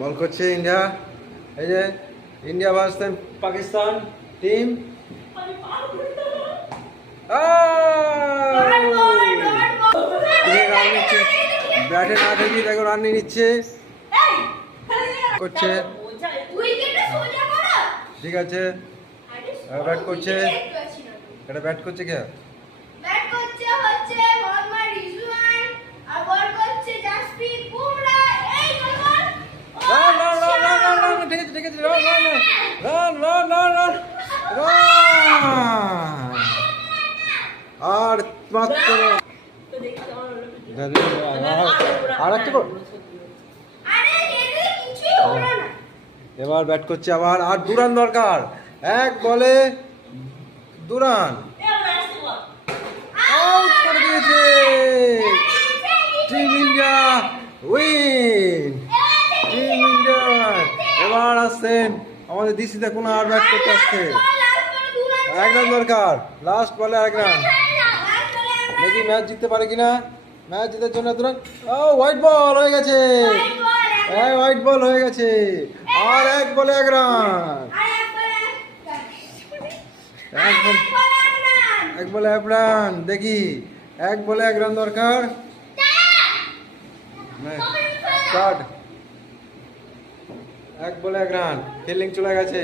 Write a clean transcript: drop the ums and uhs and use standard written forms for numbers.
বল করছে ইন্ডিয়া। এই যে ইন্ডিয়া ভার্সেস পাকিস্তান টিম। ব্যাটে না দেখি দেখো রান নিচ্ছে করছে। ঠিক আছে ব্যাট করছে, এটা ব্যাট করছে কে? ব্যাট করছে হচ্ছে মোহাম্মদ রিজওয়ান আর বল করছে জাসপ্রীত বুমরা। এই ball run run run run run run ঠিক আছে ঠিক আছে run run run run run run run আর মাত্র আর একটা কর। আরে এদিকে কিছুই হলো না। এবার ব্যাট করছে আবার, আর দু রান দরকার, এক বলে দু রান। আউট করে দিয়েছে team India, win team India. এবার আসছেন আমাদের ডিসিতে কোনো আর ব্যাট করতে আসছে, এক রান দরকার, লাস্ট বলে এক রান। দেখি ম্যাচ জিততে পারে কিনা, ম্যাচ জেতার জন্য দু রান। ও হোয়াইট বল হয়ে গেছে, হোয়াইট বল হয়ে গেছে, আর এক বলে এক রান, এক বলে এক রান। দেখি এক বলে এক রান দরকার। স্টার্ট, এক বলে এক রান, ফিল্ডিং চলে গেছে।